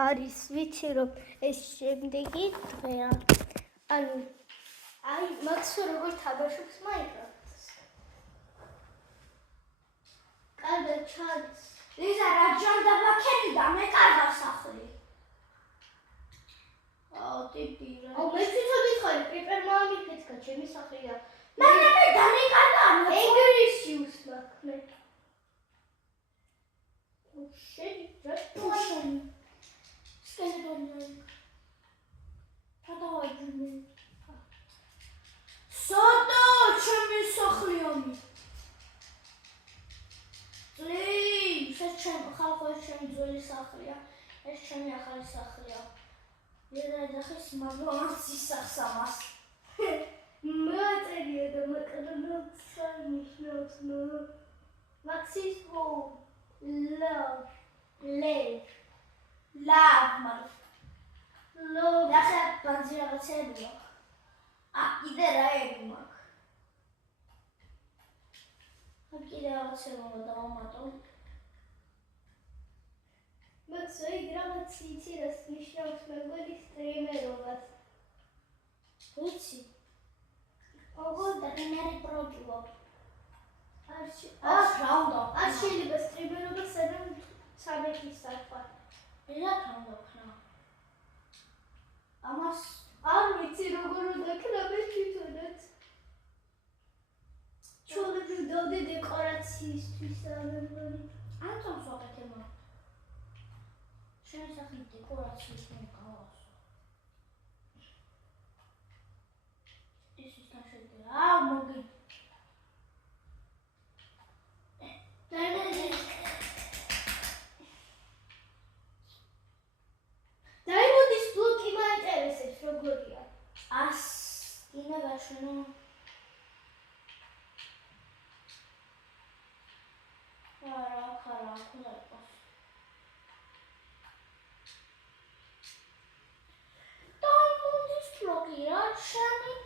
არის ვიცი რომ ეს შემდეგი დღეა ანუ აი მაგს როგორ თამაშობს Minecraft-ს კარგად ჩანს ლიზა რა ჯანდაბა ქენი და მე კარგა სახლი ტიპი რა მე თვითონ მითხარი პიპერ მამიფეთქა ჩემი სახლია მე დანი კარგა ეგრისი უსმაქ მე შენი რა შენი სკელეტონი გადავაჯუნე სოდო ჩემი სახლიანი წლის ეს ჩემ ხალხო ეს ჩემი ძველი სახლია ეს ჩემი ახალი სახლია ეძახის მაგალითის სახსამას მატერია და მაკდონალდს ნიშნავს Maxis home love love ახლა ბანძი რაღაცები აქვს კიდე რა ები მაქვს კიდე რაღაცები დავამატო Max აი რაღაც იცი რას ნიშნავს მეგონის სტრიმერობას ვიცი ოგო და მერე პროჯულო არ შეიძლება სტრიმერობა სადამ სამეთის საქმე რა უნდა ქნა ამას არ ვიცი როგორ უნდა ქნა მე თვითონაც ჩოლები დავდე დეკორაციისთვის ამებული ანტონს ვაკეთებ შენ სახი დეკორაციის მოკავას ეს ის თაშეთი მოგი დაიმონდის ბლოკი მაინტერესებს როგორია ას ინე გაშენო არა ხალხოს დაიმონდის ბლოკი რა შენი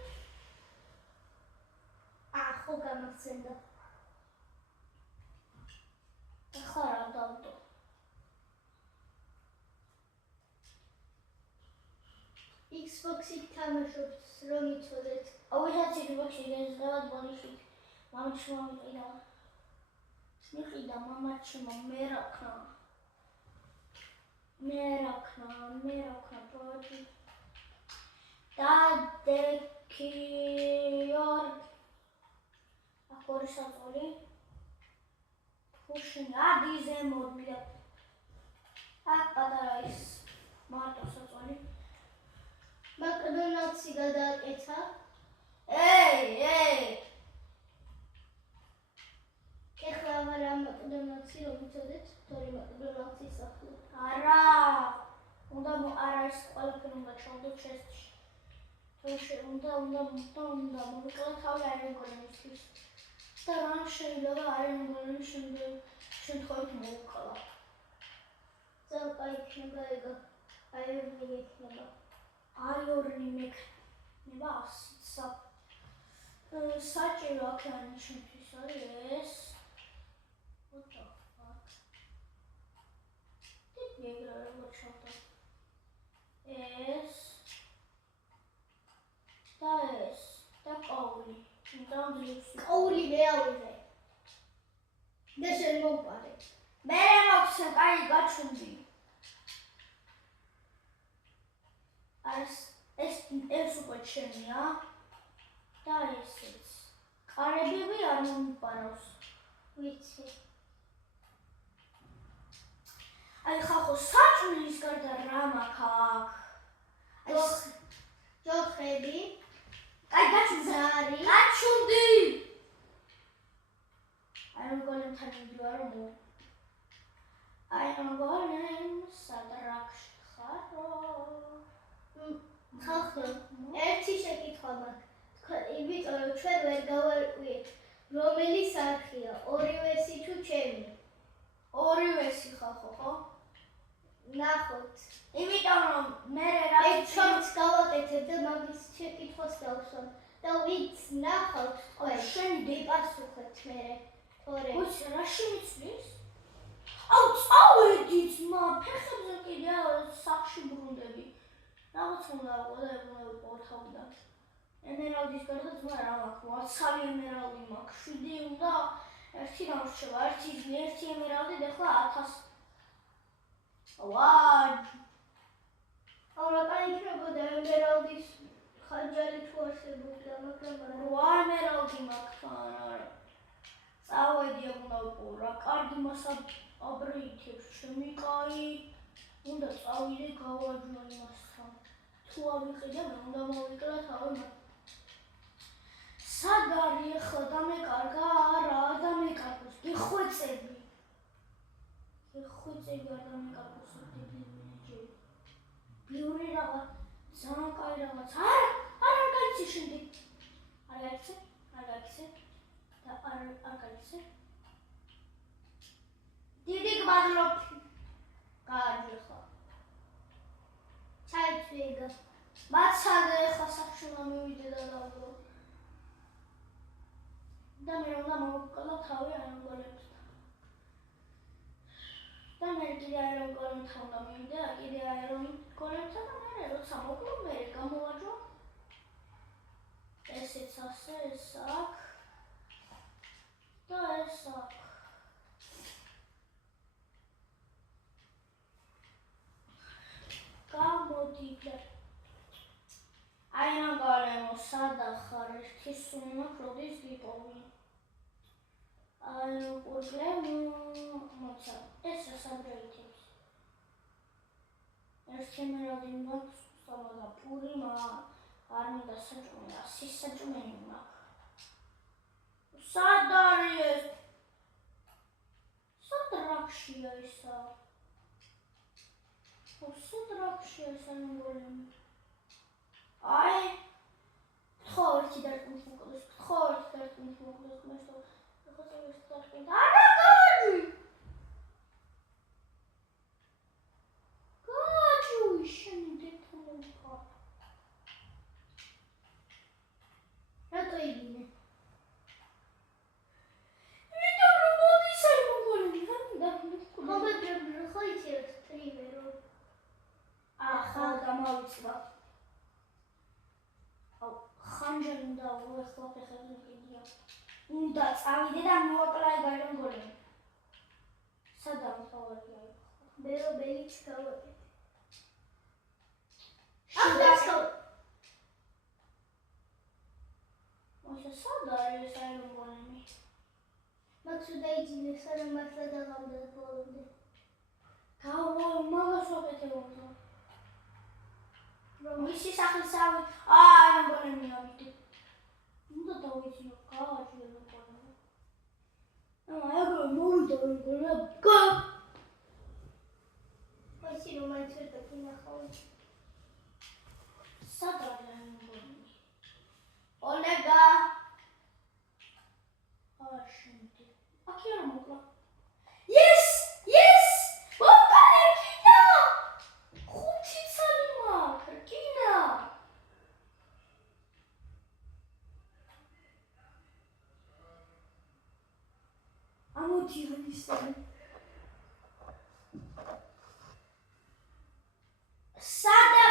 ახო გამახსენდა ხარა დავდო Xbox-ით თამაშობს რომ იცოდეთ აუჟაც Xbox-ი გეზღავად ბოლიში მამაჩი მიყიდა მამაჩი მე რაქნა ბოდი დადექიორ აკორი საწოლი ხუშინი ადიზე მოდია პატარა ის მარტო საწოლი მაკდონალდსი გადააკეთა ეხლა არა მაკდონალდსი რომ იცოდეთ თორე მაკდონალდსის სახლი არა უნდა არის ყველაფერი უნდა ჩავდოთ ჩესტში თორე უნდა მოვიკლოთ თავი აეროგოლემისთვის და რა შეიძლება აეროგოლემის შემთხვევით მოვიკლა ზალყა იქნება ეგა აერონი იქნება აიორნი მექნება საჭირო აქიანი ჩემთვის არის ეს what the fuck ტიპი ეგრე როგორ ჩავდა ეს და ყოვლი ყოვლი მე ავიღე და შენ მოვყარე მე მაქვს კაი გაჩუნდი ეს უკვე ჩემია და ესეც ყარებები არ მომიპარავს ვიცი აი ხალხო საჭმლის გარდა რა მაქვს ჯოხები კაი გაჩუნდი აი მოგოლებთან მიდივარ აი მოგოლემ სადრაკში ხარო ხალხო ერთი შეკითხვა მაქვს იმიტომ რომ ჩვენ ვერ გავარკვიეთ რომელი სახლია ორივესი თუ ჩემი ორივესი ხალხო ხო ნახოთ იმიტომ რომ მე რა ეს შორტს გავაკეთებ და მაგის შეკითხვას გავსვამ და ვიც ნახავთ ყველ შენ დიპასუხეთ მე თორე რა შემიცვლის აუ წავედით მა ფეხებზე კიდე უნდა ვიყო თავიდან. ემერალდის გარდა ძმა რა მაქვს? ვაცავი ემერალდი მაქვს. 7 უნდა ერთი დამრჩება. ერთი ემერალდი და ახლა 1000. ვაი. აურა კაიქნებოდა ემერალდის ხანჯალი თუ არსებობდა, მაგრამ რა ემერალდი მაქვს არა. წავედი უნდა ვიყო რა კარგი მასა აბრეითებს ჩემი კაი. უნდა წავიდე გავაჯო იმასთან. თუ ავიყიდე მე უნდა მოვიკლა თავი. სად არის ახლა დამეკარგა? არა, დამეკარგოს. გიხვეწები არ დამეკარგოს დებილმენეჯერი. ბევრი რაღაც, ძალიან კაი რაღაც. არ გაიცი შემდეგ. არ გაიცი და არ გაიცი. დიდი გმადლობთ. გააჯი ხა. ჩაიცვიგა. მაცადე ხა საფშულა მივიდე და დავდო. და მე უნდა მოვკლა თავი აეროგოლებთან. და მე კიდე აეროგოლებთან უნდა მივიდე, კიდე აეროგოლებთან და მე როცა მოკლო მე გამოვაჯო. ესეც ასე, ეს აქ. და ეს აქ. გამოდიდე. აი მაგალემო სადა ხარ ერთი სუნა პროდის გიპოვი. აი უყურე მოცა ეს საბრეითებს. ერთი მერადი მაქვს სამადა პური არ მინდა საჭმელი, 100 საჭმელი მაქვს. სად არის ეს? სად რაქშია ისა? სად რაქშია ისა მოგოლემი? აი ხორცი დარტყმის მოკლეს მესო ხოცა ეს დარტყმის არა გაჯი შენი დეთმოხა რატო იგინე? ვიდეო რობოტის აი მოგოლემი ხომაგრებ ხო იცით ტრიმერო? ახლა გამავიცვა ხანჯალი უნდა უეხლა ფეხები კიდია. უნდა წავიდე და მოვაკლა ეგ აეროგოლემი. სადაა თავი? ბერო ბელიც გავაკეთე. მოიცა სად არის ეს აეროგოლემი? მაქვს დაიძინე სანამ მართლა დაღამდა ბოლომდე. მაგას ვაკეთე უნდა. მისი სახისავი აეროგოლემი ავიდე. უნდა დავიძინო გააჯი აეროგოლემი. აეროგოლემი მოვიდა აეროგოლემი. ვიცი რომ მაინც ვერ დაგინახავ. სად არის აეროგოლემი? ოლეგა აშენდი. აქ არა მოკლა. Yes! მოკალე კინა! 5 წელი მაქვს, კინა! ამოდი ამისები. სადა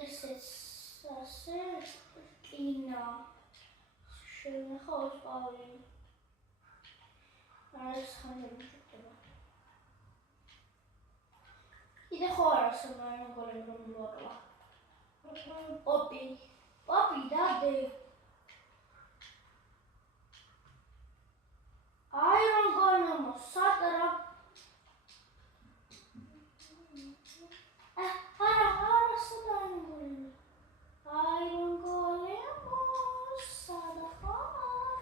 ესეც ასე კინა შენახავს პავლი არის ხანჯალი შეხება კიდე ხო არის აეროგოლემი რომ მოვაკლა პოპი დადე აეროგოლემო სატრა არა სად აეროგოლემი აეროგოლემო სადა ხარ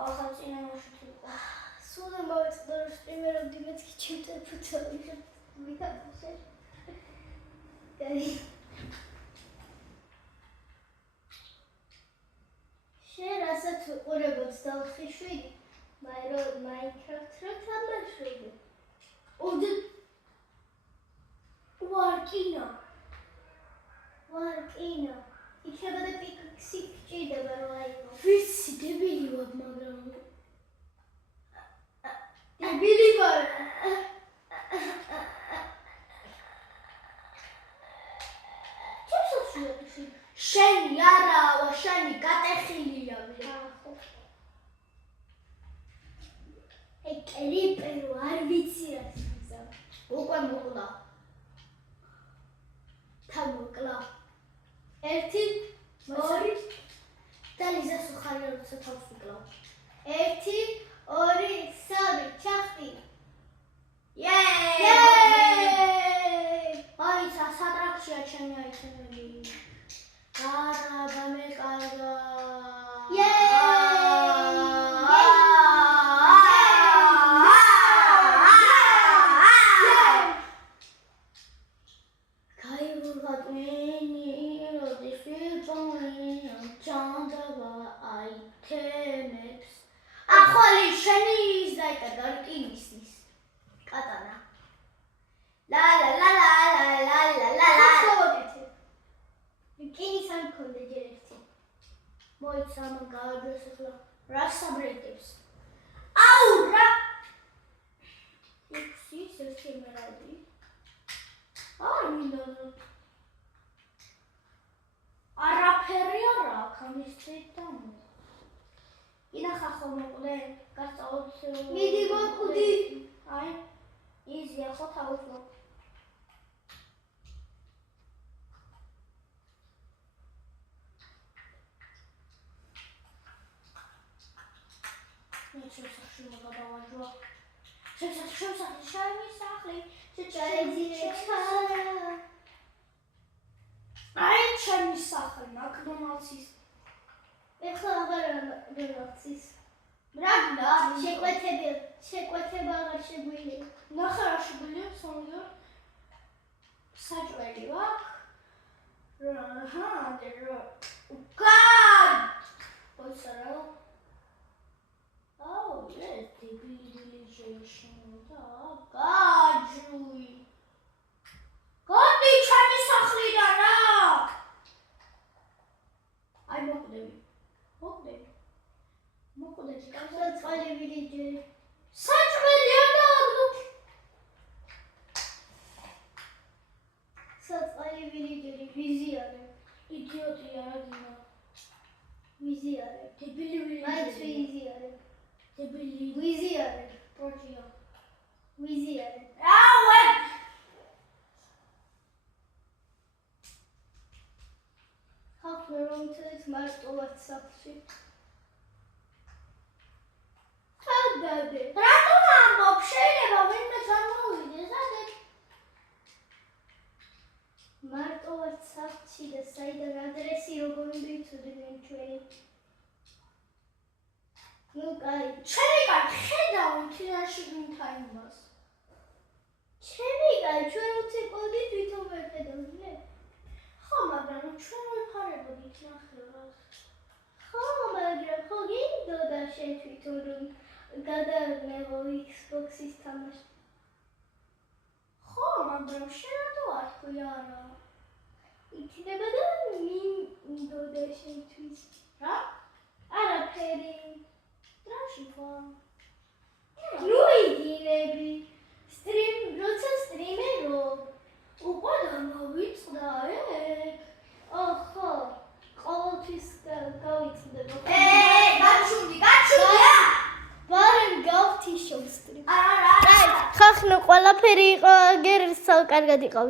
ახლა წინამოში თვითონ სულ მოვეწყდა რომ სტრიმერობდი მეც კი ჩემთან ფუცალი ვიკაფე. კაი. შენ რასაც უყურებოდ 4-7 Minecraft რო თამაშობ. ვარკინა. იქნება და პიქსი გჭირდება რომ აიღო. ვიცი დებილი ვარ მაგრამ დებილი წერიპერო არ ვიცი რა ისაა. უკვე მოკლა. თამოკლა. 1 2 და ლიზას უხარია როცა თავს უკლავ. 1 2 3 ჩახტი. Yay! აი სატრაქშია ჩემი აიტემები. არა გამეკარგა. კატანა. La la la la la la la la la. რკინის არ მქონდა ჯერ ერთი. მოიცა ამ გააჯოს ახლა. რა საბრეთებს? აუ რა 6 1 მერადი. არ მინდა. არაფერი არ აქვს ამის წითამ. ინახა ხომ მოკლე გასწავლოთ. მიდი მოკვდი. აი იზია ხო თავისო. შეცახში მოგადავაჯო. შეცახში შემისახლი. აი ჩემი სახლი მაკდონალდსის. ეხლა აღარ რელაქსის. რაგდა შეკვეთება აღარ შეგვიძლია. ნახე რა შეგვიძლია სამგერ საჭველი ვაქვს. აჰა გად ოცარა. აუ ეს civilization და გაჯუი. გოდი ჩემი სახლიდან რა. აი მოკვდები. საწყალი ვილიჯერი. საჭველი არ დააგდო. საწყალი ვილიჯერი ვიზიარე. იდიოტია რა გინდა. ვიზიარე. დებილი მაინც ვიზიარე. დებილი ვიზიარე. პროჯია. ვიზიარე. აუე ხალხი რომელთაც მარტო ვართ სახლში. ხადადე. რატომ ამბობ? შეიძლება ვინმე გამოვიდეს ადე. მარტო ვართ სახლში და საიდან ადრესი როგორ უნდა იცოდნენ ჩვენი. ნუ კაი. ჩემი კაცი ხედავ თინაში ვინთა იმას. ჩემი კაი ჩვენ უცე ყოდი თვითონ ვერ ხედავდნენ. ხო მაგრამ ჩვენ ვიფარებოდით ნახევრად. ხო მაგრამ ხო გინდოდა შენ თვითონ რომ გადავნეო Xbox-ის თამაში. ხო მაგრამ შენ რატო არ თქვი არა? იქნება და მინდოდა შენთვის. რა? არაფერი. დრაში ხო? ნუ იგინები. როცა სტრიმერო. უკვე დამავიწყდა ოხო. ყოველთვის გავიწდება. გაჩუნდია! ბარემ გავთიშო სტრიმ. არა. ხახნო ყველაფერი იყო, აგერ საკარგად იყავით.